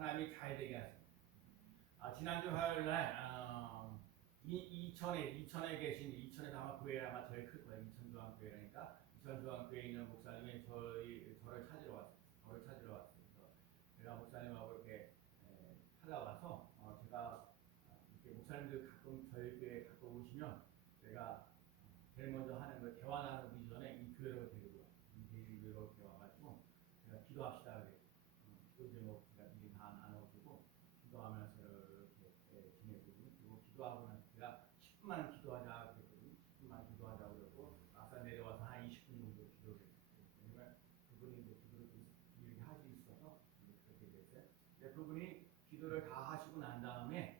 하나님이 잘 되게 하십니다. 지난주 화요일날 이천에 계신 이천에 아마 교회가 아마 제일 클 거예요. 이천중앙교회라니까 이천중앙교회에 있는 목사님이 저를 찾으러 왔어요. 그래서 제가 목사님하고 이렇게 찾아와서 제가 이렇게 목사님들 가끔 저희 교회에 가끔 오시면 제가 제일 먼저 하는 거 대화 나누기 전에 이 교회로 데리고 와요. 이 교회로 이렇게 와가지고 제가 기도합시다 그래요. 기도 제목 제가 미리 다 나눠주고 기도하면서 이렇게 지내거든요. 그리고 기도하고 나서 제가 10분만 기도하자 그랬거든요. 10분만 기도하자 그러고 아까 내려와서 한 20분 정도 기도를 했어요. 왜냐면 그분이 이제 기도를 좀 길게 할 수 있어서 그렇게 됐어요. 근데 그분이 기도를 다 하시고 난 다음에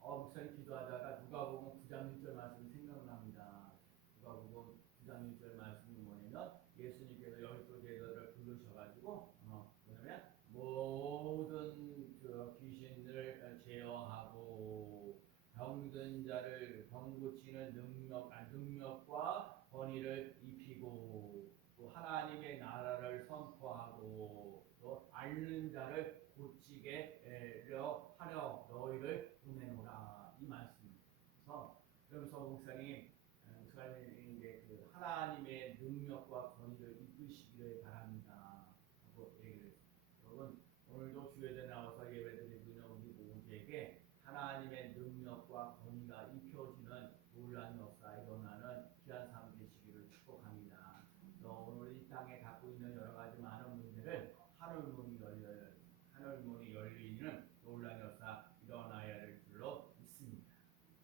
목사님 기도하다가 누가복음 9장 1절 말씀이 생각납니다. 누가복음 9장 1절 말씀이 뭐냐면 예수님께서 12제자들을 부르셔가지고 뭐냐면 모든 귀신을 제어하고 병든 자를 병 고치는 능력과 권위를 입히고 또 하나님의 나라를 선포하고 또 앓는 자를 고치게 하려 너희를 보내노라 이 말씀입니다. 그러면서 목사님이 이제 그 하나님의 능력과 권위를 입으시기를 바랍니다. 하고 얘기를 했습니다. 여러분 오늘도 주회에 나와서 예배드리고 있는 우리 모두에게 하나님의 능력과 권위가 입혀지는 놀라운 역사 일어나는 귀한 삶 되시기를 축복합니다. 오늘 이 땅에 갖고 있는 여러 가지 많은 문제를 하늘문이 열리는 놀라운 역사 일어나야 될 줄로 믿습니다.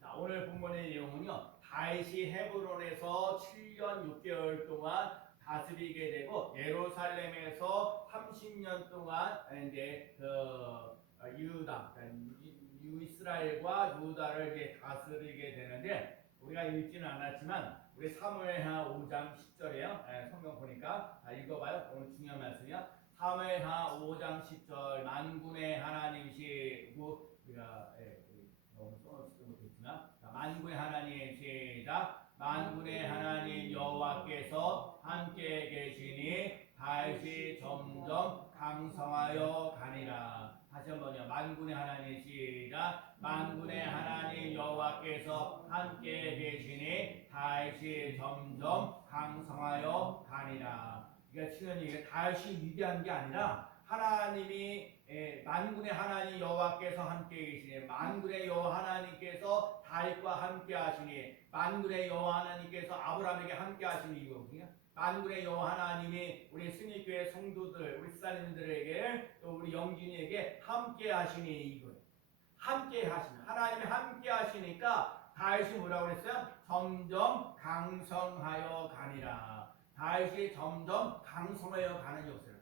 자, 오늘 본문의 내용은요. 다윗이 헤브론에서 7년 6개월 동안 다스리게 되고 예루살렘에서 30년 동안 이제 이스라엘과 유다를 이제 다스리게 되는데 우리가 읽지는 않았지만 우리 사무엘하 5장 10절에요. 성경 보니까 읽어봐요. 오늘 중요한 말씀이야. 사무엘하 5장 10절 만군의 하나님이시고 우리가 오늘 써놓지도 못했지만 만군의 하나님 시작 만군의 하나님 여호와께서 함께 계시니 다윗이 점점 강성하여 가니라. 다시 한번요. 만군의 하나님 시작 만군의 하나님 여호와께서 함께 계시니 다윗이 점점 강성하여 가니라. 그러니까 지금 이게 다윗이 위대한 게 아니라 하나님이 만군의 하나님 여호와께서 함께 계시니 만군의 여호와 하나님께서 다윗과 함께 하시니 만군의 여호와 하나님께서 아브라함에게 함께 하시니 이거거든요. 만군의 여호와 하나님이 우리 승리교회 성도들 우리 사람들에게 또 우리 영진이에게 함께 하시니 이거예요. 함께 하시니 하나님이 함께 하시니까 다윗이 뭐라고 그랬어요? 점점 강성하여 가니라. 다윗이 점점 강성하여 가는 역사예요.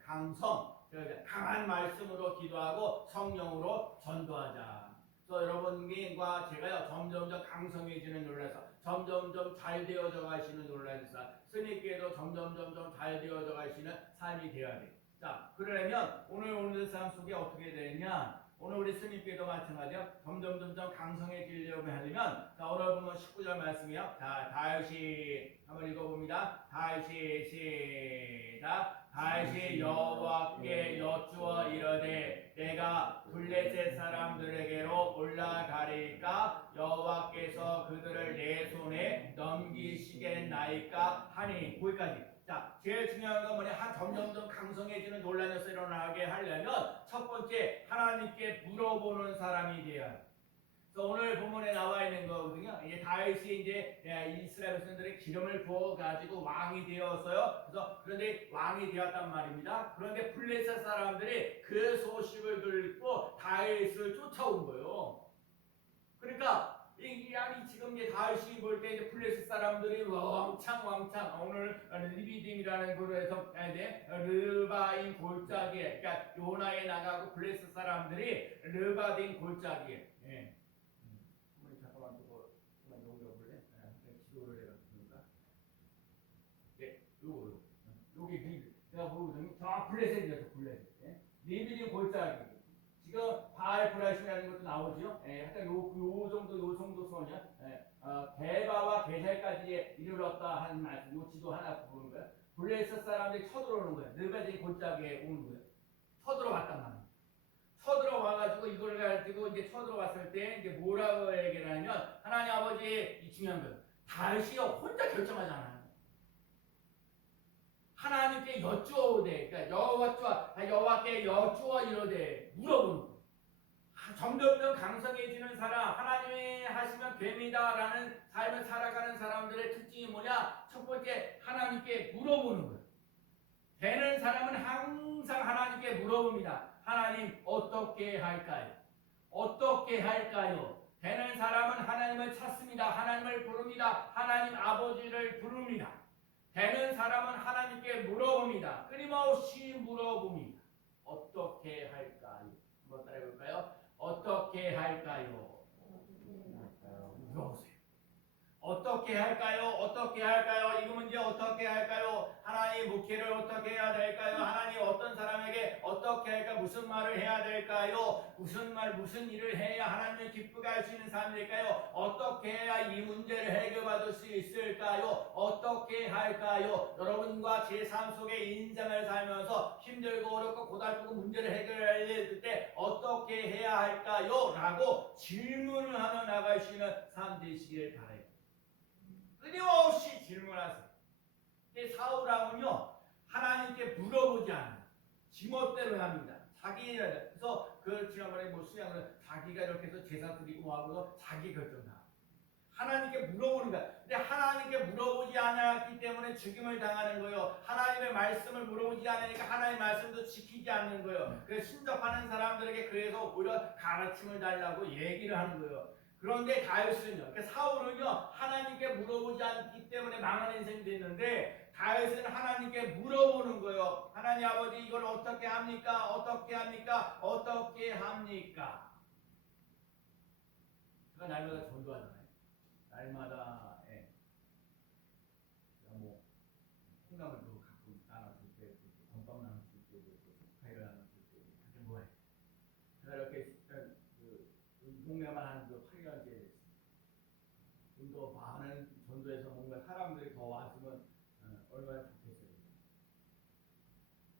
강한 말씀으로 기도하고 성령으로 전도하자. 그래서 여러분과 제가요 점점점 강성해지는 놀라서 점점점 잘 되어져 가시는 놀라서 스님께도 점점점 잘 되어져 가시는 삶이 되어야 돼요. 자, 그러려면 오늘 삶 속에 어떻게 되냐? 오늘 우리 스님께도 마찬가지요. 점점 강성해지려고 하려면 자 오늘 보면 19절 말씀이요. 자 다윗이 한번 읽어봅니다. 다윗이 시작 다윗이 여호와께 여쭈어 이르되 내가 블레셋 사람들에게로 올라가리까 여호와께서 그들을 내 손에 넘기시겠나이까 하니 거기까지. 자, 제일 중요한 건 뭐냐? 점점점 강성해지는 논란에서 일어나게 하려면 첫 번째 하나님께 물어보는 사람이 돼야 해요. 그래서 오늘 본문에 나와 있는 거거든요. 이제 다윗이 이제 이스라엘 백성들의 기름을 부어 가지고 왕이 되었어요. 그런데 왕이 되었단 말입니다. 그런데 블레셋 사람들이 그 소식을 듣고 다윗을 쫓아온 거예요. 그러니까 지금 다윗이 볼 때 이제 블레셋 사람들이 왕창 오늘 리비딤이라는 곳에서 르바임 골짜기에 그러니까 요나에 나가고 블레셋 사람들이 르바딤 골짜기에 잠깐만 조금만 넘겨볼래? 지도를 내가 보니까 여기 내가 보거든요. 저 블레셋이죠. 블레셋 리비딤 골짜기 지금 바알프라심이라는 것도 나오죠. 약간 요 정도 선이야. 베바와 게살까지 이르렀다 하는 말씀, 요 지도 하나 보는 거야. 블레셋 사람들이 쳐들어오는 거야. 르바딤 골짜기에 오는 거야. 쳐들어왔단 말이에요. 쳐들어와가지고 이걸 가지고 이제 쳐들어왔을 때 이제 뭐라고 얘기를 하냐면 하나님 아버지 이 중요한 거 다윗이 혼자 결정하잖아요. 하나님께 여쭈어오되 그러니까 여호와께 여쭈어 이러되 물어보는 거예요. 점점점 강성해지는 사람 하나님이 하시면 됩니다라는 삶을 살아가는 사람들의 특징이 뭐냐? 첫 번째 하나님께 물어보는 거예요. 되는 사람은 항상 하나님께 물어봅니다. 하나님 어떻게 할까요? 어떻게 할까요? 되는 사람은 하나님을 찾습니다. 하나님을 부릅니다. 하나님 아버지를 부릅니다. 되는 사람은 하나님께 물어봅니다. 끊임없이 물어봅니다. 어떻게 할까요? 한번 따라해볼까요? 어떻게 할까요? 물어보세요. 어떻게 할까요? 어떻게 할까요? 이 문제 어떻게 할까요? 하나님 목회를 어떻게 해야 될까요? 하나님 어떤 사람에게 어떻게 할까? 무슨 말을 해야 될까요? 무슨 일을 해야 하나님을 기쁘게 할 수 있는 삶이 될까요? 어떻게 해야 이 문제를 해결받을 수 있을까요? 어떻게 할까요? 여러분과 제 삶 속에 인생을 살면서 힘들고 어렵고 고달프고 문제를 해결할 때 어떻게 해야 할까요? 라고 질문을 하며 나갈 수 있는 삶 되시길 바라요. 끊임없이 질문하세요. 사울왕은요 하나님께 물어보지 않아요. 지멋대로 합니다. 그래서 그 지난번에 수양을 자기가 이렇게 해서 제사 드리고 뭐하고 자기 결정다. 하나님께 물어보는 거야. 근데 하나님께 물어보지 않았기 때문에 죽임을 당하는 거예요. 하나님의 말씀을 물어보지 않으니까 하나님의 말씀도 지키지 않는 거예요. 그래서 신접하는 사람들에게 그래서 오히려 가르침을 달라고 얘기를 하는 거예요. 그런데 다윗은요, 그러니까 사울은요, 하나님께 물어보지 않기 때문에 망한 인생이 됐는데, 다윗은 하나님께 물어보는 거예요. 하나님 아버지, 이걸 어떻게 합니까? 어떻게 합니까? 어떻게 합니까? 제가 날마다 전도하잖아요. 날마다, 뭐, 콩나물도 가끔 나눠줄 때, 건빵 나눠줄 때, 과일을 나눠줄 때, 그게 뭐예요? 제가 이렇게, 동네만 한 8년째 됐습니다. 더 많은 전도에서 뭔가 사람들이 더 왔으면 얼마나 좋겠어요.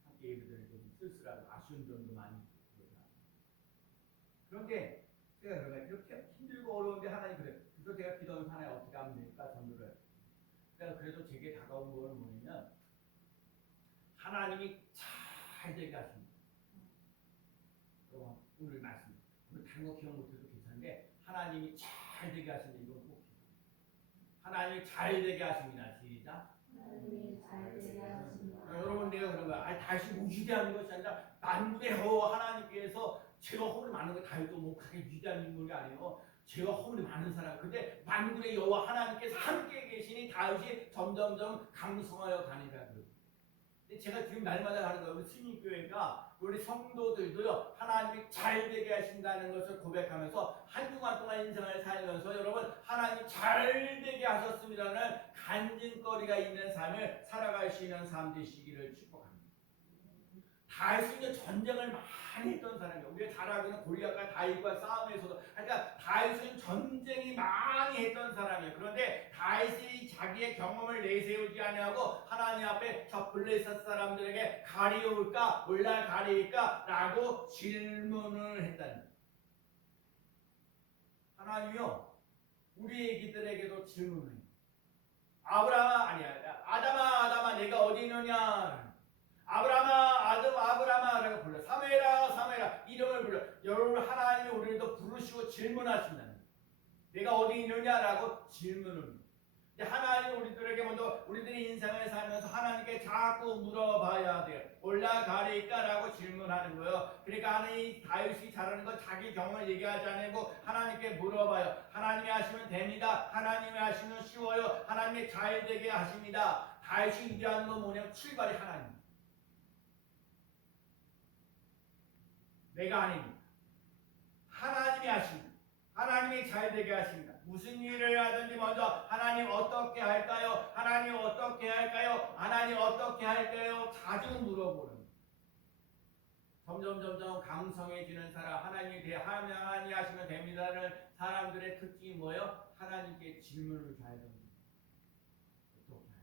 함께 예배드릴 때 쓸쓸하고 아쉬운 점도 많이 있고 그런데 제가 그러면 이렇게 힘들고 어려운데 하나님 그래요. 그래서 제가 기도하면서 하나님 어떻게 하면 될까 전도를. 그러니까 그래도 제게 다가온 거는 뭐냐면 하나님이 잘 되게 하십니다. 오늘 말씀. 오늘 다른 거 기억 못해도 괜찮은데 하나님이 잘 되게 하십니다. 이건 꼭 하나님이 잘 되게 하십니다. 시작. 하나님이 잘 되게 하십니다. 여러분 내가 그런 거야. 다시 위대한 것이 아니라 만국의 여호와 하나님께서 죄가 허물이 많은 거 다윗도 뭐 그렇게 위대한 인물이 아니에요. 죄가 허물이 많은 사람. 근데 만국의 여호와 하나님께서 함께 계시니 다윗이 점점점 강성하여 가니라. 근데 제가 지금 날마다 하는 거예요. 우리 스님교회가 우리 성도들도요 하나님이 잘 되게 하신다는 것을 고백하면서 한 주간 동안 인생을 살면서 여러분 하나님 잘 되게 하셨습니다는 간증거리가 있는 삶을 살아갈 수 있는 삶 되시기를 축복합니다. 다윗은 전쟁을 많이 했던 사람이에요. 우리가 잘 알고 있는 골리앗과 다윗과 싸움에서도 그러니까 다윗은 전쟁이 많이 했던 사람이에요. 그런데 다윗이 자기의 경험을 내세우지 아니하고 하나님 앞에 저 블레셋 사람들에게 가리울까 올라가리일까 라고 질문을 했다는 거예요. 하나님이요 우리 애기들에게도 질문을 해요. 아담아 내가 어디 있느냐. 아브라함아라고 불러. 사무엘아 이름을 불러. 여러분 하나님이 우리를 부르시고 질문하신다는 거예요. 내가 어디 있느냐라고 질문을. 하나님이 우리들에게 먼저 우리들이 인생을 살면서 하나님께 자꾸 물어봐야 돼요. 올라가리까라고 질문하는 거예요. 그러니까 하나님 다윗이 잘하는 건 자기 경험을 얘기하지 않고 하나님께 물어봐요. 하나님이 하시면 됩니다. 하나님이 하시면 쉬워요. 하나님이 잘 되게 하십니다. 다윗이 위대한 건 뭐냐면 출발이 하나님. 내가 아닙니다. 하나님이 하십니다. 하나님이 잘 되게 하십니다. 무슨 일을 하든지 먼저 하나님 어떻게 할까요? 하나님 어떻게 할까요? 하나님 어떻게 할까요? 자주 물어보는 점점 강성해지는 사람 하나님에 대해 하나님 하시면 됩니다는 사람들의 특징이 뭐예요? 하나님께 질문을 잘 던집니다. 어떻게 할까요?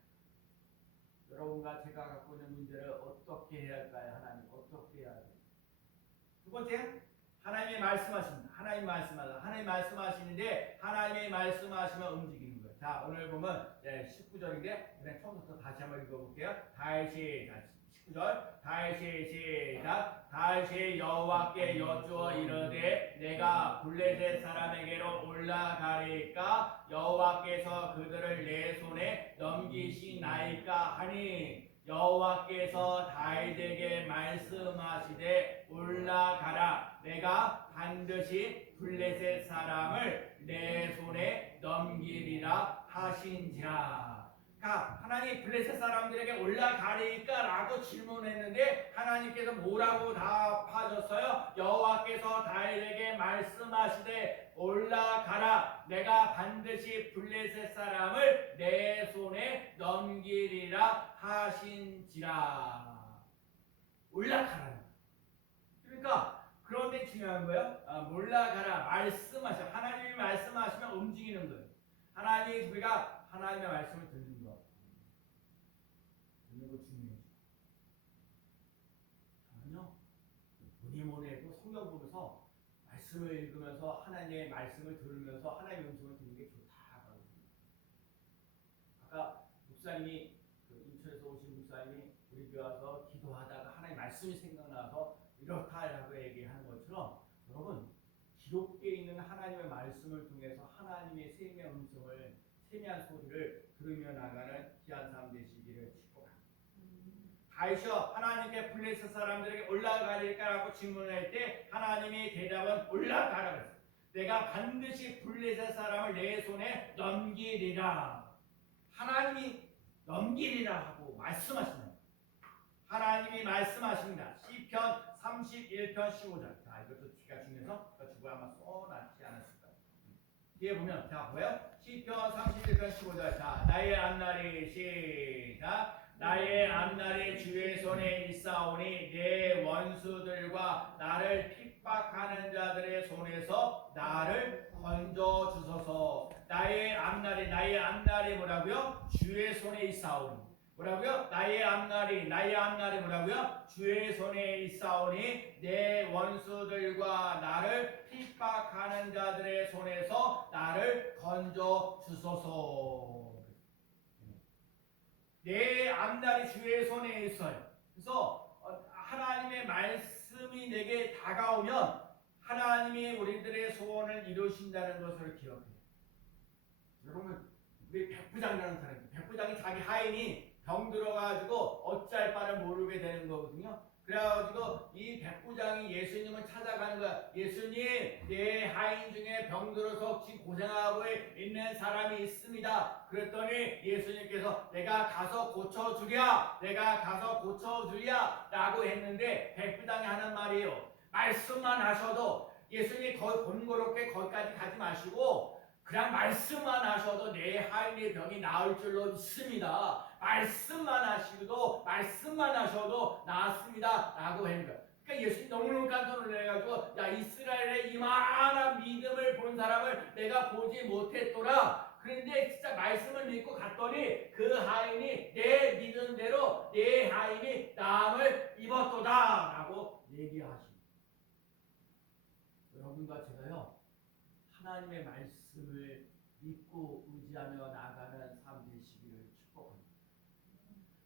여러분과 제가 갖고 있는 문제를 어떻게 해야 할까요? 하나님 어떻게 해야 할까요? 번째, 하나님의 말씀하십니다. 하나님 말씀하시는데 하나님의 말씀하시면 움직이는 거예요. 자, 오늘 보면 19절인데 그냥 처음부터 다시 한번 읽어볼게요. 다시 19절 다시 시작. 다시 여호와께 여쭈어 이르되 내가 블레셋 사람에게로 올라가리까 여호와께서 그들을 내 손에 넘기시나이까 하니 여호와께서 다윗에게 말씀하시되 올라가라 내가 반드시 블레셋 사람을 내 손에 넘기리라 하신지라. 그러니까 하나님 블레셋 사람들에게 올라가리까 라고 질문했는데 하나님께서 뭐라고 답하셨어요? 여호와께서 다윗에게 말씀하시되 올라가라 내가 반드시 블레셋 사람을 내 손에 넘기리라 하신지라. 올라가라. 그러니까 그런데 중요한 거예요. 올라가라 말씀하셔. 하나님이 말씀하시면 움직이는 거예요. 하나님이 우리가 하나님의 말씀을 듣는 거. 듣는 거 중요해요. 저는요 뭐니 해도 성경 보면서 말씀을 읽으면서 하나님의 말씀을 들으면서 하나님의 음성을 듣는 게 좋다라고 생각해요. 아까 목사님이 인천에서 오신 목사님이 우리 교회 와서 기도하다가 하나님 말씀이 생각나서 이렇다라고 얘기하는 것처럼 여러분 기록되어 있는 하나님의 말씀을 통해서 하나님의 세미한 음성을 세미한 소리를 들으며 나가는 귀한 삶 되시기를 축복합니다. 다윗이요 하나님께 블레셋 사람들에게 올라가리까라고 질문할 때 하나님의 대답은 올라가라 그랬어요. 내가 반드시 블레셋 사람을 내 손에 넘기리라. 하나님이 넘기리라 하고 말씀하십니다. 하나님이 말씀하십니다. 시편 31편 15절. 자, 이것도 제가 중요해서 주고 아마 써놨지 않았을까. 뒤에 보면 자 뭐예요? 시편 31편 15절. 자, 나의 앞날이 시작. 나의 앞날이 주의 손에 있사오니 내 원수들과 나를 핍박하는 자들의 손에서 나를 건져 주소서. 나의 앞날이 뭐라고요? 주의 손에 있사오니. 뭐라고요? 나의 앞날이 뭐라고요? 주의 손에 있사오니 내 원수들과 나를 핍박하는 자들의 손에서 나를 건져 주소서. 내 앞날이 주의 손에 있어요. 그래서 하나님의 말씀이 내게 다가오면 하나님이 우리들의 소원을 이루신다는 것을 기억해요. 여러분 우리 백부장이라는 사람이 백부장이 자기 하인이 병 들어가지고 어찌할 바를 모르게 되는 거거든요. 그래가지고 이 백부장이 예수님을 찾아가는 거야. 예수님, 내 하인 중에 병 들어서 지금 고생하고 있는 사람이 있습니다. 그랬더니 예수님께서 내가 가서 고쳐주랴 라고 했는데 백부장이 하는 말이에요. 말씀만 하셔도 예수님이 번거롭게 거기까지 가지 마시고 그냥 말씀만 하셔도 내 하인의 병이 나을 줄로 믿습니다. 말씀만 하셔도 나았습니다 라고 했는 거예요. 그러니까 예수님 너무너무 깜짝 놀라가지고 야 이스라엘의 이만한 믿음을 본 사람을 내가 보지 못했더라. 그런데 진짜 말씀을 믿고 갔더니 그 하인이 내 믿음대로 내 하인이 나음을 입었도다 라고 얘기하십니다. 여러분과 제가요 하나님의 말씀을 믿고 의지하며 나가는 삶 되시기를 축복합니다.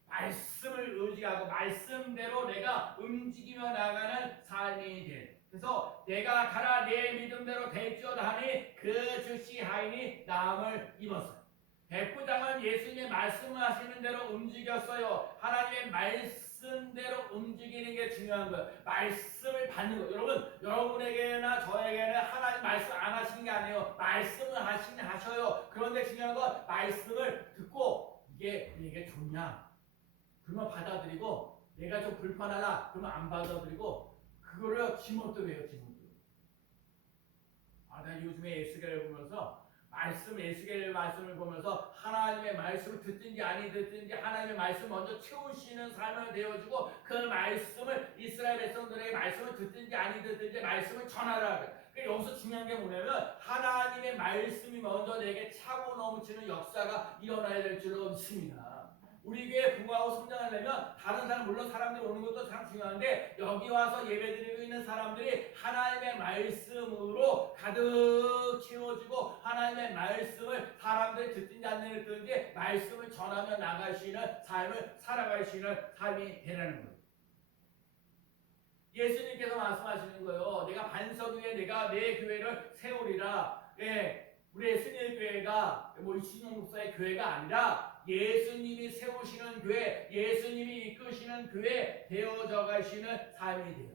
말씀을 의지하고 말씀대로 내가 움직이며 나가는 삶이 돼. 그래서 내가 가라 내 믿음대로 될지어다 하니 그 즉시 하인이 나음을 입었어요. 백부장은 예수님의 말씀하시는 대로 움직였어요. 하나님의 말씀대로 움직이는 게 중요한 거예요. 말씀을 받는 거예요. 여러분에게나 저에게는 하나님 말씀 안 하시는 게 아니에요. 말씀을 하셔요. 그런데 중요한 건 말씀을 듣고 이게 좋냐? 그러면 받아들이고 내가 좀 불편하다 그러면 안 받아들이고 그거를 지멋대로 해요. 나 요즘에 에스겔을 보면서 에스겔 말씀을 보면서 하나님의 말씀을 듣든지 아니 듣든지 하나님의 말씀 먼저 채우시는 삶을 되어주고 그 말씀을 이스라엘 백성들에게 말씀을 듣든지 아니 듣든지 말씀을 전하라. 그러니까 여기서 중요한 게 뭐냐면 하나님의 말씀이 먼저 내게 차고 넘치는 역사가 일어나야 될 줄로 믿습니다. 우리 교회 부흥하고 성장하려면 다른 사람 물론 사람들이 오는 것도 참 중요한데 여기 와서 예배드리고 있는 사람들이 하나님의 말씀으로 가득 채워지고 하나님의 말씀을 사람들이 듣든지 안 듣든지 말씀을 전하며 나가시는 삶을 살아가시는 삶이 되라는 거예요. 예수님께서 말씀하시는 거예요. 내가 반석 위에 내가 내 교회를 세우리라. 예, 우리 승일교회가 뭐 이신용 목사의 교회가 아니라 예수님이 세우시는 교회, 예수님이 이끄시는 교회 되어져 가시는 삶이 돼요.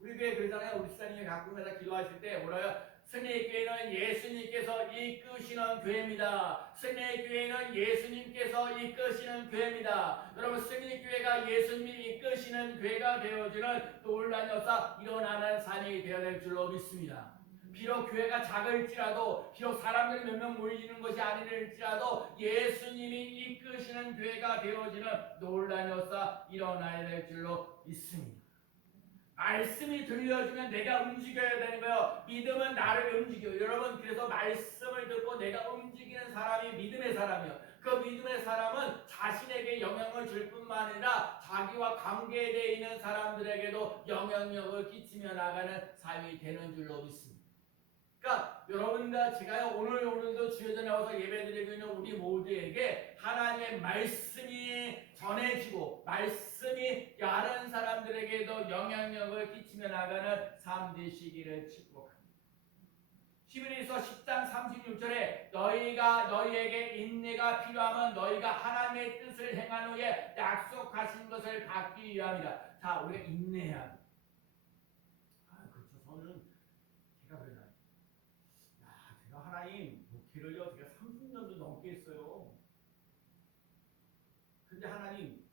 우리 교회 그러잖아요. 우리 집사님이 가끔마다 기도하실 때 뭐라요? 승리교회는 예수님께서 이끄시는 교회입니다. 승리교회는 예수님께서 이끄시는 교회입니다. 여러분 승리교회가 예수님이 이끄시는 교회가 되어지는 놀라운 역사 일어나는 삶이 되어야 될 줄로 믿습니다. 비록 교회가 작을지라도 비록 사람들이 몇 명 모이는 것이 아닐지라도 예수님이 이끄시는 교회가 되어지는 놀라운 역사 일어나야 될 줄로 믿습니다. 말씀이 들려주면 내가 움직여야 되는 거예요. 믿음은 나를 움직여요. 여러분 그래서 말씀을 듣고 내가 움직이는 사람이 믿음의 사람이에요. 그 믿음의 사람은 자신에게 영향을 줄 뿐만 아니라 자기와 관계되어 있는 사람들에게도 영향력을 끼치며 나가는 삶이 되는 줄로 믿습니다. 그러니까 여러분과 제가요 오늘도 주여져 나와서 예배드리고 있는 우리 모두에게 하나님의 말씀이 전해지고 말씀이 다른 사람들에게도 영향력을 끼치며 나가는 삶 되시기를 축복합니다. 히브리서 10장 36절에 너희에게 인내가 필요하면 너희가 하나님의 뜻을 행한 후에 약속하신 것을 받기 위함이다. 자, 우리가 인내해야 돼. 그렇죠. 저는 제가 그래요. 제가 하나님 목회를요 제가 30년도 넘게 했어요. 근데 하나님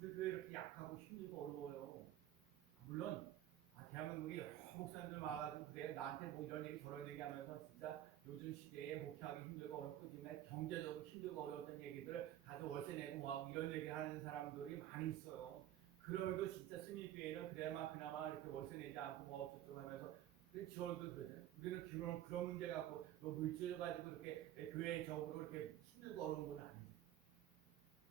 우리 교회 이렇게 약하고 힘들고 어려워요. 물론 대한민국에 여러 목사님들 와가지고 그래 나한테 뭐 이런 얘기 저런 얘기 하면서 진짜 요즘 시대에 목회하기 힘들고 어렵고 지금 경제적으로 힘들고 어려웠던 얘기들 다들 월세 내고 뭐하고 이런 얘기 하는 사람들이 많이 있어요. 그럼에도 진짜 승리교회는 그나마 이렇게 월세 내지 않고 뭐 어쩌고 하면서 지원도 그러잖아요. 우리는 그런 문제 갖고 뭐 물질 가지고 이렇게 교회적으로 이렇게 힘들고 어려운 건 아니에요.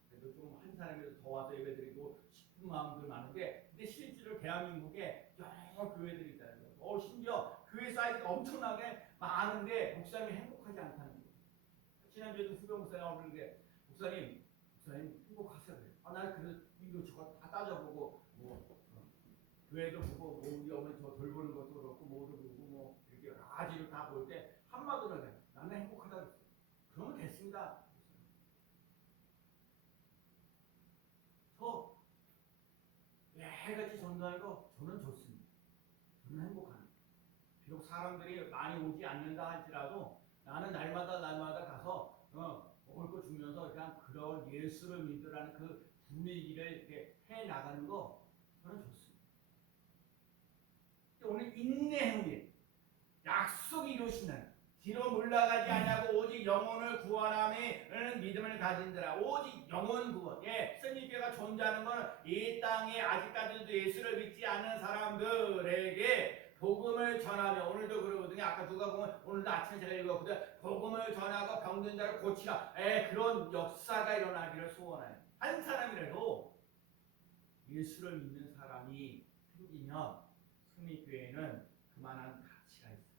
그래도 좀 한 사람이라도 더 와서 예배드리고 싶은 마음들 많은데 근데 실제로 대한민국에 여러 교회들이 있다는 거예요. 심지어 교회 사이즈가 엄청나게 많은데 목사님이 행복하지 않다는 거예요. 지난주에도 수경 목사님 그러는데 목사님 행복하세요. 나 그래서 이거 저거 다 따져보고 뭐 교회도 보고 뭐 우리 어머니 저 돌보는 것도 그렇고 뭐도 그렇고 뭐 이렇게 아지를 다 볼 때 한마디로 해. 나는 행복하다 그랬어요. 그러면 됐습니다. 저 매일같이 전도하는 거 저는 좋습니다. 저는 행복합니다. 비록 사람들이 많이 오지 않는다 할지라도 나는 날마다 가서 먹을 거 주면서 그냥 그런 예수를 믿으라는 그 분위기를 이렇게 해 나가는 거 저는 좋습니다. 오늘 인내형님 약속 이루시는 뒤로 물러가지 아니하고 오직 영혼을 구원함에 믿음을 가진들아. 오직 영혼 구원. 승리교회가 존재하는 건 이 땅에 아직까지도 예수를 믿지 않는 사람들에게 복음을 전하며 오늘도 그러거든요. 아까 누가 보면 오늘도 아침에 제가 읽었거든요. 복음을 전하고 병든 자를 고치라. 그런 역사가 일어나기를 소원해요. 한 사람이라도 예수를 믿는 사람이 생기면 승리교회는 그만한 가치가 있어요.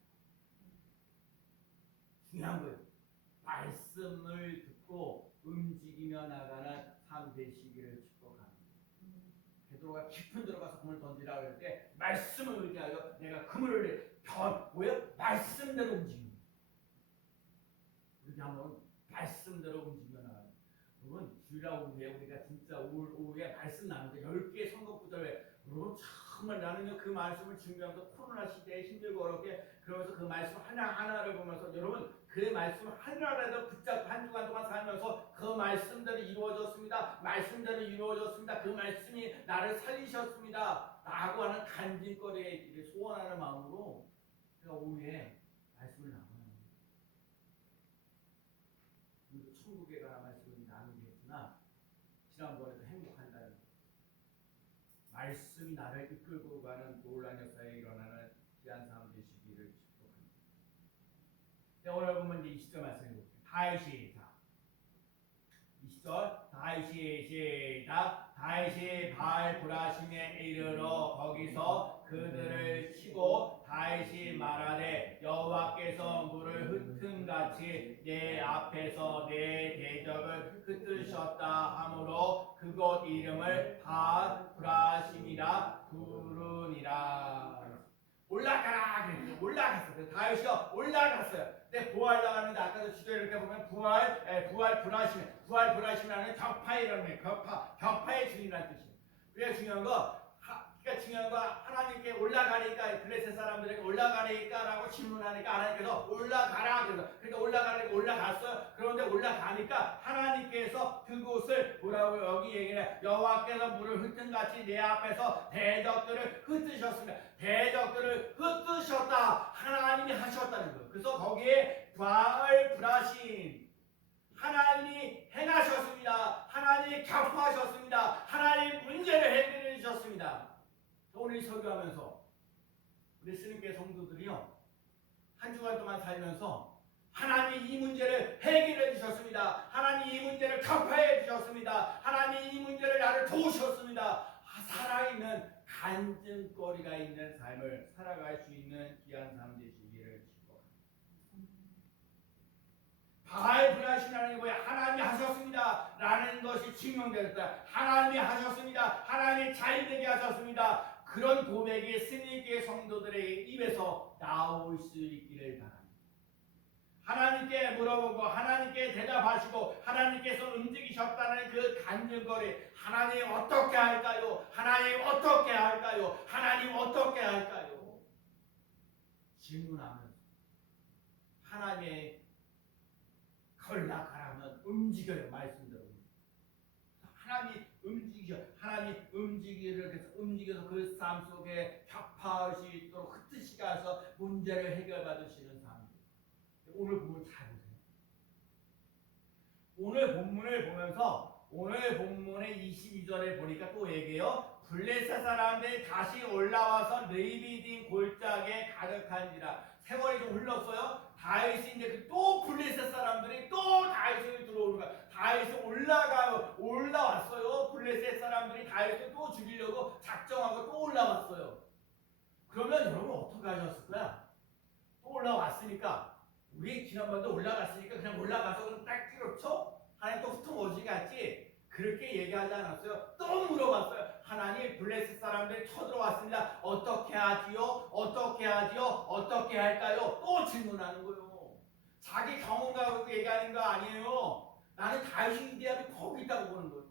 중요한 거예요. 말씀을 듣고 움직이며 나가는 삶 되시기를 축복합니다. 베드로가 깊은 들어가서 금을 던지라 그럴 때 말씀을 의지하여 내가 금을 말씀대로 움직입니다. 이렇게 한번 말씀대로 움직여 나가요. 여러분 주일날 오후에 우리가 진짜 오후에 말씀 나누는데 10개의 선거구절에 여러분 정말 나는요 그 말씀을 증거하면서 코로나 시대에 힘들고 어렵게 그러면서 그 말씀 하나하나를 보면서 여러분 그 말씀 하나라도 붙잡고 한 주간 동안 살면서 그 말씀대로 이루어졌습니다. 말씀대로 이루어졌습니다. 그 말씀이 나를 살리셨습니다. 라고 하는 간증거리에 소원하는 마음으로 제가 오후에 말씀을 나눠요. 오늘도 천국에 관한 말씀을 나누겠지만 지난번에도 행복한다는 것. 말씀이 나를 이끌고 가는 놀라운 역사에 일어나는 귀한 삶 되시기를 축복합니다. 오늘 보면 이제 20절 말씀해 볼게요. 다윗이 20절 20절 다시 시작. 다시 바알 브라심에 이르러 거기서 그들을 치고 다시 말하되 여호와께서 물을 흩음같이 내 앞에서 내 대적을 흩으셨다 하므로 그곳 이름을 바알 브라심이라 부르니라. 올라가라 그랬어요. 올라갔어요. 다윗이요 올라갔어요. 근데 부활 나가는데 아까도 지도에 이렇게 보면 부활 브라심이라는 격파이라는 거예요. 격파의 주인이라는 뜻이에요. 그게 중요한 거. 그러니까 중요한 거 하나님께 올라가니까 블레셋 사람들에게 올라가니까라고 질문하니까 하나님께서 올라가라 그래서 그러니까 올라가니까 올라갔어요. 그런데 올라가니까 하나님께서 그곳을 뭐라고 여기 얘기해 여호와께서 물을 흩은같이 내 앞에서 대적들을 흩으셨습니다. 대적들을 흩으셨다 하나님이 하셨다는 거예요. 그래서 거기에 바알 브라심 하나님이 행하셨습니다. 하나님이 격파하셨습니다. 하나님 문제를 해결해 주셨습니다. 오늘 설교하면서 우리 스님계 성도들이요 한 주간 동안 살면서 하나님이 이 문제를 해결해 주셨습니다. 하나님이 이 문제를 격파해 주셨습니다. 하나님이 이 문제를 나를 도우셨습니다. 살아있는 간증거리가 있는 삶을 살아갈 수 있는 귀한 삶 되시기를 축복합니다. 바알 브라심이라는 게 뭐야? 하나님이 하셨습니다 라는 것이 증명되었다. 하나님이 하셨습니다. 하나님이 잘되게 하셨습니다. 그런 고백이 스님계 성도들의 입에서 나올 수 있기를 바랍니다. 하나님께 물어보고 하나님께 대답하시고 하나님께서 움직이셨다는 그 간증거리 하나님 어떻게 할까요? 하나님 어떻게 할까요? 하나님 어떻게 할까요? 질문하면서 하나님의 걸락하라면 움직여요. 말씀대로 하나님 움직이기를 해서 움직여서 그 삶 속에 격파할 수 있도록 흩으시게 해서 문제를 해결받으시는 삶. 오늘 본문 잘 보세요. 오늘 본문을 보면서 오늘 본문의 22절에 보니까 또 얘기해요. 블레셋 사람들이 다시 올라와서 느비딘 골짜기에 가득한지라. 세월이 좀 흘렀어요. 다윗이 이제 또 블레셋 사람들이 또 다윗을 들어오는 거야. 다윗이 올라왔어요. 블레셋 사람들이 다윗을 또 죽이려고 작정하고 또 올라왔어요. 그러면 여러분 어떻게 하셨을 거야? 또 올라왔으니까 우리 지난번도 올라갔으니까 그냥 올라가서 그냥 딱 찌르쳐? 하나님 또 흩어오지 같지? 그렇게 얘기하지 않았어요. 또 물어봤어요. 하나님 블레셋 사람들이 쳐들어왔습니다. 어떻게 하지요? 어떻게 하지요? 어떻게 할까요? 또 질문하는 거예요. 자기 경험 가지고 얘기하는 거 아니에요. 나는 다윗이 위대함이 거기 있다고 보는 거예요.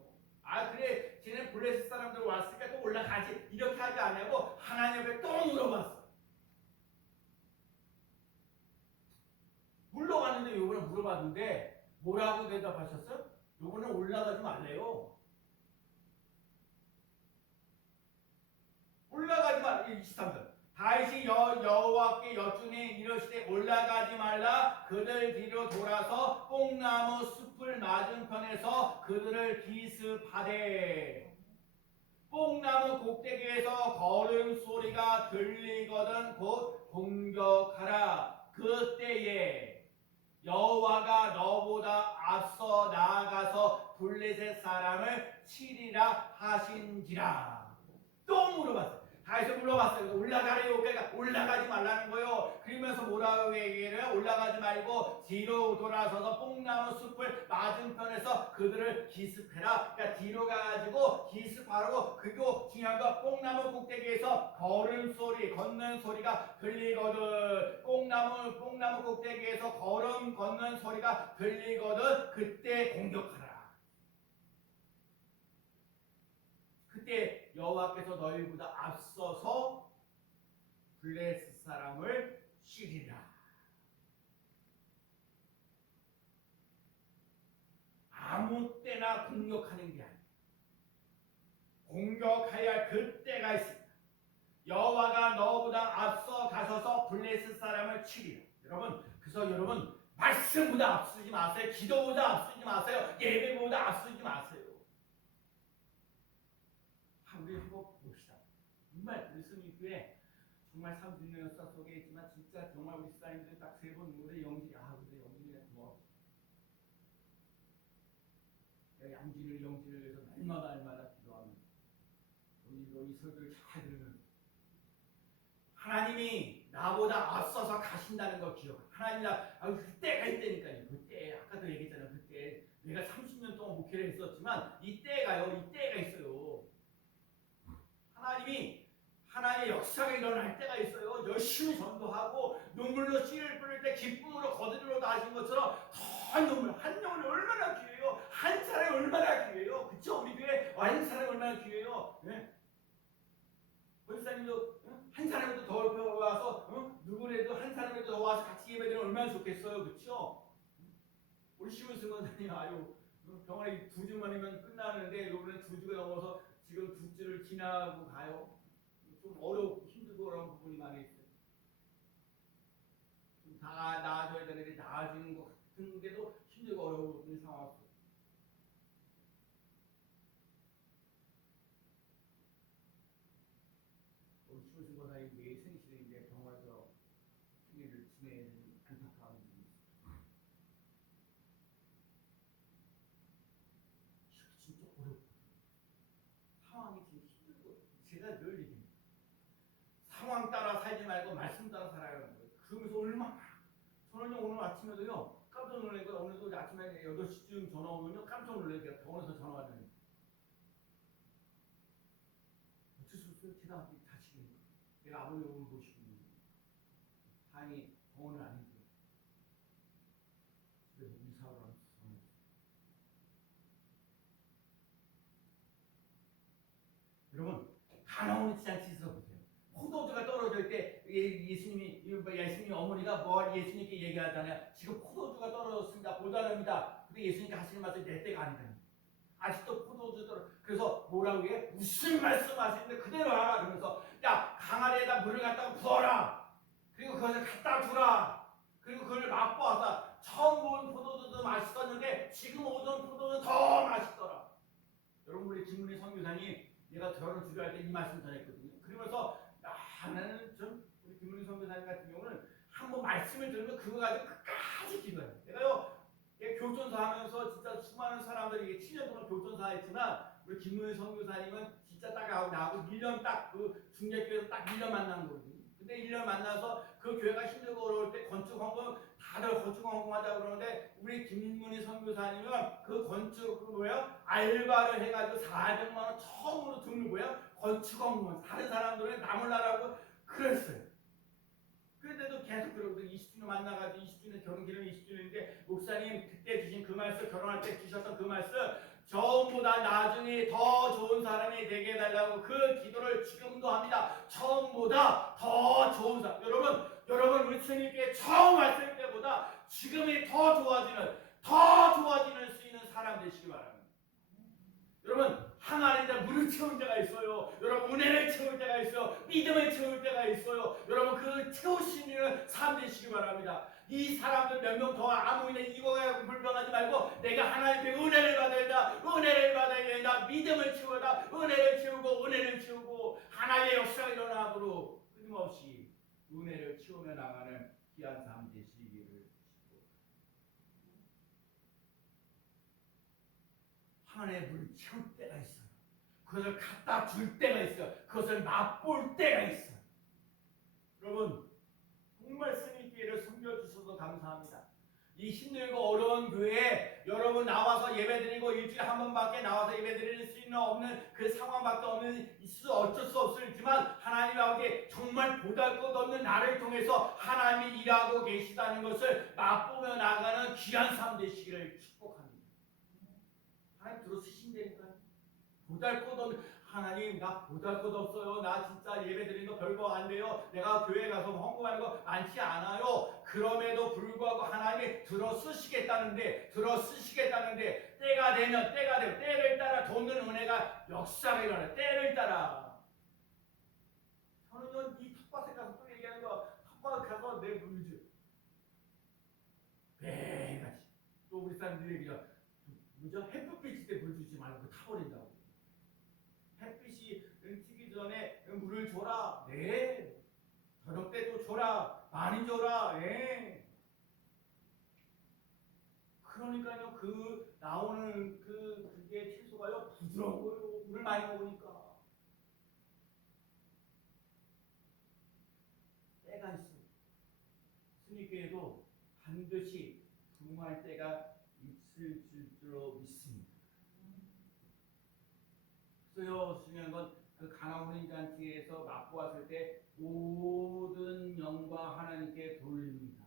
아 그래 쟤는 블레셋 사람들 왔으니까 또 올라가지 이렇게 하지 않냐고 하나님 앞에 또 물어봤어. 물러갔는데 요번에 물어봤는데 뭐라고 대답하셨어요? 요번에 올라가지 말래요. 올라가지 말라. 23절. 다윗이 여호와께 여쭈니 이르시되 올라가지 말라. 그들 뒤로 돌아서 뽕나무 숲을 맞은편에서 그들을 기습하되 뽕나무 꼭대기에서 걸음 소리가 들리거든 곧 공격하라. 그때에 여호와가 너보다 앞서 나아가서 블레셋 사람을 치리라 하신지라. 또 물어봤어요. 다윗이 물어봤어요. 올라가래요. 그러니까 올라가지 말라는 거예요. 그러면서 뭐라고 얘기를 해요? 올라가지 말고 뒤로 돌아서서 뽕나무 숲을 맞은편에서 그들을 기습해라. 그러니까 뒤로 가가지고 기습하라고. 그리고 중요한 건 뽕나무 꼭대기에서 걸음 소리, 걷는 소리가 들리거든. 뽕나무 꼭대기에서 걸음 걷는 소리가 들리거든. 그때 공격하라. 그때 여호와께서 너희보다 앞서서 블레셋 사람을 치리라. 아무 때나 공격하는 게 아니에요. 공격해야 할 그때가 있습니다. 여호와가 너보다 앞서 가셔서 블레셋 사람을 치리라. 그래서 여러분 말씀보다 앞서지 마세요. 기도보다 앞서지 마세요. 예배보다 앞서지 마세요. 우리 한번 봅시다. 정말 우리 스님교회 정말 30년 역사 속에 있지만 진짜 정말 우리 사람들이 딱 세 번 우리 영진이가 고마워. 제가 양진을 영진을 위해서 날마다 기도하면서 오늘도 이 설교를 잘 들으면 하나님이 나보다 앞서서 가신다는 걸 기억. 하나님 그때가 이때니까요. 그때 아까도 얘기했잖아요. 그때 내가 30년 동안 목회를 했었지만 이때가 있어요. 하나님의 역사가 일어날 때가 있어요. 열심히 전도하고 눈물로 씨를 뿌릴 때 기쁨으로 거두리로다 하신 것처럼 더 눈물, 한 영혼이 얼마나 귀해요. 한 사람이 얼마나 귀해요. 그쵸? 우리 교회 한 사람이 얼마나 귀해요. 네? 권사님도 한 사람이라도 더 와서 누구라도 한 사람이라도 더 와서 같이 예배드리면 얼마나 좋겠어요. 그쵸? 우리 심은승 권사님 병원에 2주 만이면 끝나는데 이번에 2주가 넘어서 지금 2주를 지나고 가요. 좀 어렵고 힘들고 그런 부분이 많이 있어요. 좀 다 나아져야 되는데 나아지는 것 같은데도 힘들고 어려운 상황. 우리 심은승 권사님 내 생실인데 병원에서 생일을 지내는 안타까움이 좀 있어요. 진짜 어렵고 상황이 지금 힘들고 제가 늘 얘기해요. 상황 따라 살지 말고 말씀 따라 살아야 거예요. 그러면서 얼마나 저는요 오늘 아침에도요 깜짝 놀란 거예요. 오늘도 아침에 8시쯤 전화 오면요 깜짝 놀래요. 병원에서 전화 왔는데 어쩔 수 없어요. 제가 자식이니까 내가 아버지 오늘 모시고 있는 거예요. 다행히 병원은 아니고요. 집에서 이사를 하면서 전화 왔어요. 여러분 가나온 잔치에서 보세요. 포도주가 떨어질 때 예수님이 어머니가 예수님께 얘기하잖아요. 지금 포도주가 떨어졌습니다. 모자랍니다. 근데 예수님께 하시는 말씀이 내 때가 아니다. 아직도 포도주 떨어. 그래서 뭐라고 해? 무슨 말씀하시는데 그대로 하라. 그러면서 야 강아리에다 물을 갖다가 부어라. 그리고 그것을 갖다 두라. 그리고 그걸 맛보아서 처음 본 포도주도 맛있었는데 지금 오던 포도는 더 맛있더라. 여러분 우리 김문희 선교사님 내가 결혼 주교할 때 이 말씀 전했거든요. 그러면서 나는 좀 우리 김문희 선교사님 같은 경우는 한번 말씀을 들으면 그거 가지고 끝까지 기도해요. 내가요 교전사 하면서 진짜 수많은 사람들이 7년 동안 교전사 했지만 우리 김문희 선교사님은 진짜 딱 나하고 1년 딱 그 중력교회에서 딱 1년 만난 거거든요. 근데 1년 만나서 그 교회가 힘들고 어려울 때 건축 헌금 다들 건축 헌금하자 그러는데 우리 김문희 선교사님은 그 건축 알바를 해가지고 400만 원 처음으로 등을 건축 헌금 다른 사람들은 나물라라고 그랬어요. 그런데도 계속 그러거든. 20주년 만나가지고 20주년 결혼기념 20주년인데 목사님 그때 주신 그 말씀 결혼할 때 주셨던 그 말씀 처음보다 나중에 더 좋은 사람이 되게 해달라고 그 기도를 지금도 합니다. 처음보다 더 좋은 사람. 여러분 우리 주님께 처음 왔을 때보다 지금이 더 좋아지는 수 있는 사람 되시기 바랍니다. 여러분 항아리에다 물을 채울 때가 있어요. 여러분 은혜를 채울 때가 있어요. 믿음을 채울 때가 있어요. 여러분 그 채우시는 삶 되시기 바랍니다. 이 사람들 몇 명 더 아무 이거에 불평하지 말고 내가 하나님께 은혜를 받아야 된다. 믿음을 채우다. 은혜를 채우고 하나님의 역사가 일어나도록 끊임없이 은혜를 채우며 나가는 귀한 삶 되시기를 하나님의 물을 채울 때가 있어요. 그것을 갖다 줄 때가 있어요. 그것을 맛볼 때가 있어요. 여러분 정말 스님께를 섬겨주셔서 감사합니다. 이 힘들고 어려운 교회에 여러분 나와서 예배드리고 일주일에 한 번밖에 나와서 예배드릴 수 있는 없는 그 상황밖에 어쩔 수 없지만 하나님 아버지 정말 보잘것없는 나를 통해서 하나님이 일하고 계시다는 것을 맛보며 나가는 귀한 삶 되시기를 축복합니다. 하나님 들어 쓰신다니까요. 보잘것없는 하나님 나 보잘것없어요. 나 진짜 예배드리는 거 별거 안 돼요. 내가 교회 가서 헌금하는 거 많지 않아요. 그럼에도 불구하고 하나님이 들어 쓰시겠다는데 때가 되면 때를 따라 돕는 은혜가 역사가 일어나. 때를 따라 저는 이 텃밭에 가서 또 얘기하는 거 텃밭에 가서 내 물주 매일같이 또 우리 사람들이 얘기죠. 햇빛 때 물 주지 말고 타버린다고. 햇빛이 튀기 전에 물을 줘라. 네. 저녁 때도 줘라. 많이 줘라. 네. 그러니까요 그 나오는 그 부드러운 거예요. 물을 많이 먹으니까. 때가 있어. 스님께도 반드시 부흥할 때가 있을 줄로 믿습니다. 그래서 중요한 건 그 가나 혼인 잔치에서 맛보았을 때 모든 영광 하나님께 돌립니다.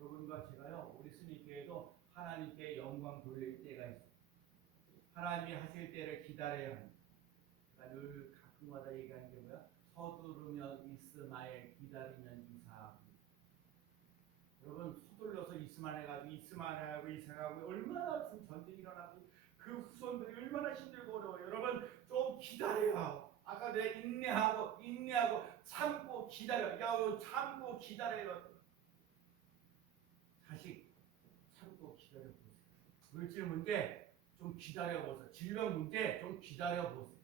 여러분과 제가요, 우리 스님께도 하나님께 영광 돌릴 때가 있어요. 하나님이 하실 때를 기다려야 합니다. 제가 늘 가끔마다 얘기하는 게 뭐야? 서두르면 이스마엘, 기다리면 이삭. 여러분 서둘러서 이스마엘 해가지고 이스마엘하고 이삭하고 얼마나 지금 전쟁이 일어나고 그 후손들이 얼마나 힘들고 어려워요. 여러분 좀 기다려요. 아까 내가 인내하고 참고 기다려. 야, 참고 기다려요. 자식 참고 기다려 보세요. 물질 문제 좀 기다려 보세요. 질병 문제 좀 기다려 보세요.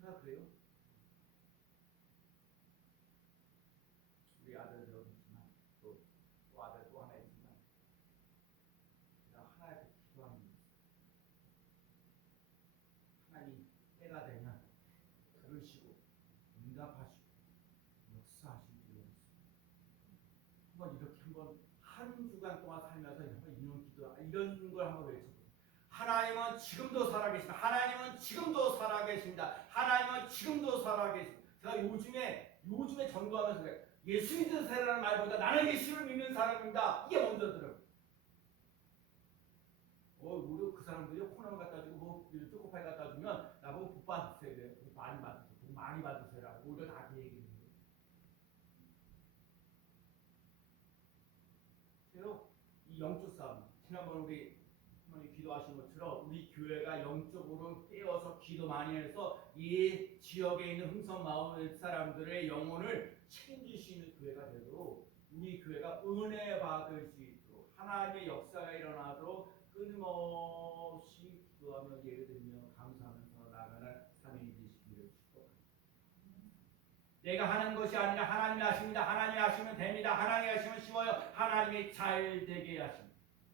제가 그래요. 우리 아들도 있지만 또 아들 또 하나 있지만 제가 하나님께 기도하는 게 있어요. 하나님 때가 되면 들으시고 응답하시고 역사하신 줄로 믿습니다. 한번 이렇게 한 주간 동안 살면서 한번 이런 기도 이런 걸 한번 외쳐보세요. 하나님은 지금도 살아계십니다. 하나님은 지금도 살아계십니다. 하나님은 지금도 살아계십니다. 제가 요즘에 전도하면서 그래요. 예수 믿는 사람이라는 말보다 나는 예수를 믿는 사람입니다. 이게 먼저 들어요. 우리 그 사람들이 콩나물 갖다 주고 뭐 초코파이 갖다 주면 나보고 복 받으세요. 그래. 많이 받으세요. 복 많이 받으세요라고 오히려 다 그 얘기를 해요. 그래서 이 영적 싸움 지난번 우리 어머니 기도하신 것처럼 우리 교회가 영적으로 깨어서 기도 많이 해서 이 지역에 있는 흥성 마을 사람들의 영혼을 책임지시는 교회가 되도록 우리 교회가 은혜 받을 수 있도록 하나님의 역사가 일어나도록 끊임없이 기도하며 예배드리며 감사하면서 나아가는 삶이 되시기를 축복합니다. 내가 하는 것이 아니라 하나님이 하십니다. 하나님이 하시면 됩니다. 하나님이 하시면 쉬워요. 하나님이 잘 되게 하십니다.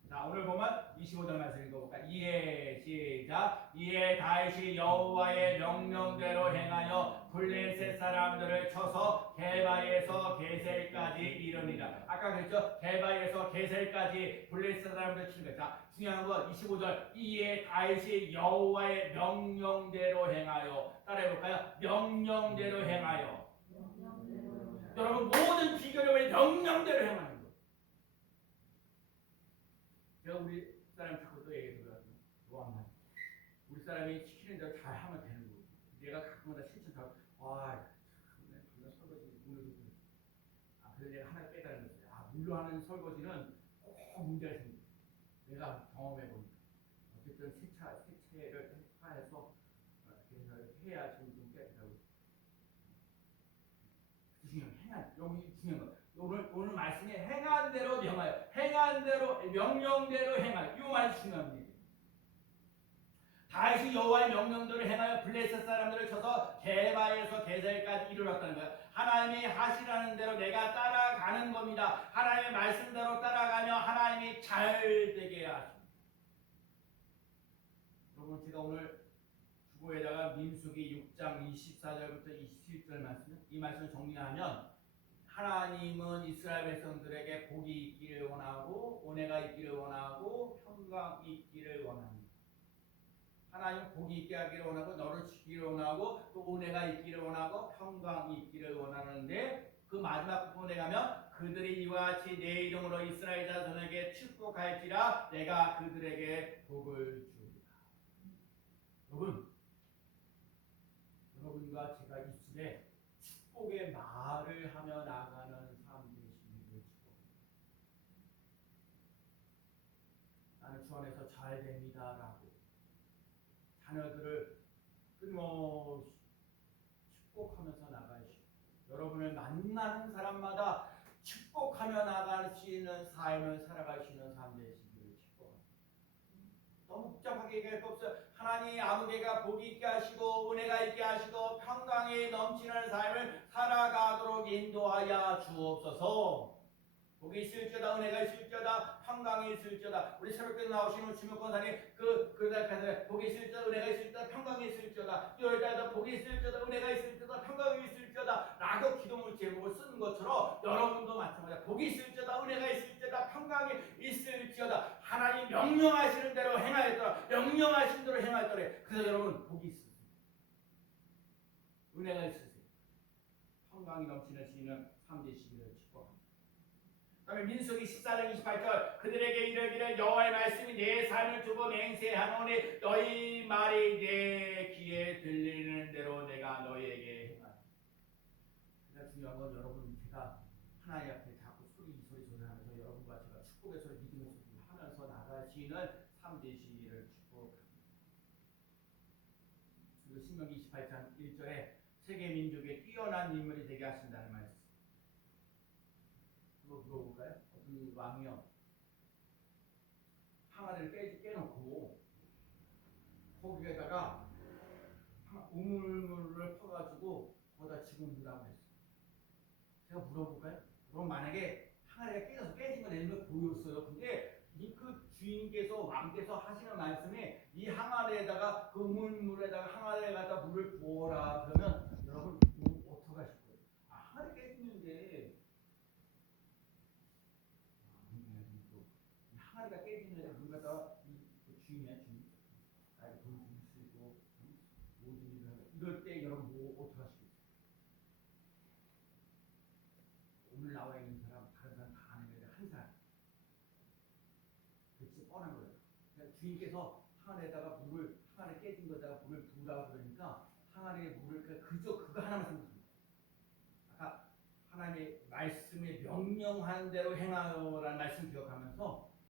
자, 오늘 보면 25절 말씀 읽어볼까? 이에 시작. 이에 다윗이 여호와의 명령대로 행하여 블레셋 사람들을 쳐서 게바에서 게셀까지 이릅니다. 아까 그랬죠? 게바에서 게셀까지 블레셋 사람들 치는 거예요. 자, 중요한 건 25절. 이에 다윗이 여호와의 명령대로 행하여. 따라해볼까요? 명령대로 행하여. 여러분 모든 비결이 명령대로 행하는 거예요. 제가 우리 사람 자꾸 또 얘기 들어가지고 뭐하면 우리 사람이 시키는 대로 잘 하면 되는 거예요. 내가 가끔마다 실천하고 방금 설거지 오늘도 그래서 내가 하나 깨달은 거예요. 물로 하는 설거지는 꼭 문제가 있습니다. 내가 경험해 보니까 어쨌든 세차를 해서 해야 좀 깨끗하고 중요한 여기 중요한 거. 오늘 말씀에 행한 대로 명하여, 행한 대로 명령대로 행하여. 이 말이 중요합니다. 다윗이 여호와의 명령대로 행하여 블레셋 사람들을 쳐서 게바에서 게셀까지 이르렀다는 거예요. 하나님이 하시라는 대로 내가 따라가는 겁니다. 하나님의 말씀대로 따라가며 하나님이 잘 되게 하십니다. 여러분 제가 오늘 주보에다가 민수기 6장 24절부터 27절 말씀, 이 말씀을 정리하면 하나님은 이스라엘 백성들에게 복이 있기를 원하고 은혜가 있기를 원하고 평강이 있기를 원합니다. 하나님은 복이 있게 하기를 원하고 너를 지키기를 원하고 또 은혜가 있기를 원하고 평강이 있기를 원하는데 그 마지막 부분에 가면 그들이 이와 같이 내 이름으로 이스라엘 자손에게 축복할지라 내가 그들에게 복을 주리라. 여러분과 제가 입술에 축복의 말을 하며 나가는 삶 되시기를 축복합니다. 나는 주 안에서 잘 됩니다라고 자녀들을 끊임없이 축복하면서 나가시고 여러분을 만나는 사람마다 축복하며 나갈 수 있는 삶을 살아갈 수 있는 삶 되시기를 축복합니다. 너무 복잡하게 얘기할 거 없어요. 하나님 아무개가 복이 있게 하시고 은혜가 있게 하시고 평강이 넘치는 삶을 살아가도록 인도하여 주옵소서. 복이 있을지어다 은혜가 있을지어다 평강이 있을지어다. 우리 새롭게 나오신 주명 권사님 그날 복이 있을지어다 은혜가 있을지어다 평강이 있을지어다. 여기다가 복이 있을지어다 은혜가 있을지어다 평강이 있을지어다 라고 기도문 제목을 쓰는 것처럼 여러분도 마찬가지야. 복이 있을지어다 은혜가 있을지어다 평강이 있을지어다. 하나님 명령하시는 대로 행하였더라. 명령하신 대로 행하였더라. 그래서 여러분 복이 있으세요. 은혜가 있으세요. 평강이 넘치는 시인은 3대 시기를 축복합니다. 그다음에 민수기 14장 28절 그들에게 이르기를 여호와의 말씀이 내 삶을 두고 맹세하노니 너희 말이 내 귀에 들리는 대로 내가 너희에게 행하리라. 그러니까 중요한 건 여러분 제가 하나님 앞에 자꾸 소리 하면서 여러분과 제가 축복의 소리 믿음의 소리 하면서 나가시는 3대 시기를 축복합니다. 그리고 신명기 28장 1절에 세계 민족의 뛰어난 인물이 되게 하신다는 말씀. 그거 물어볼까요? 어떤 왕이요 항아리를 깨놓고 거기에다가 우물물을 퍼가지고 거기다 집어넣으라고 했어요. 제가 물어볼까요? 그럼 만약에 항아리가 깨진 거 내는 걸 보였어요. 근데 그 주인께서 왕께서 하시는 말씀이 이 항아리에다가 그 우물물에다가 항아리에 갖다 물을 부어라 그러면 여러분 어떻게 하실 거예요? 항아리 깨지는데 항아리가 깨지는데 물 갖다가 주인이야 주인 나에게 돈 좀 쓰고 모든 일을 하고 이럴 때 여러분 어떻게 하시겠어요? 오늘 나와 있는 사람 다른 사람 다 아는 애들 한 사람 그렇지 뻔한 거예요. 그러니까 주인께서 항아리에다가 항아리 깨진 거에다가 물을 부으라 그러니까 항아리에 물을 그저 그거 하나만 생각합니다. 아까 하나님의 말씀에 명령하는 대로 행하라는 말씀 기억하면서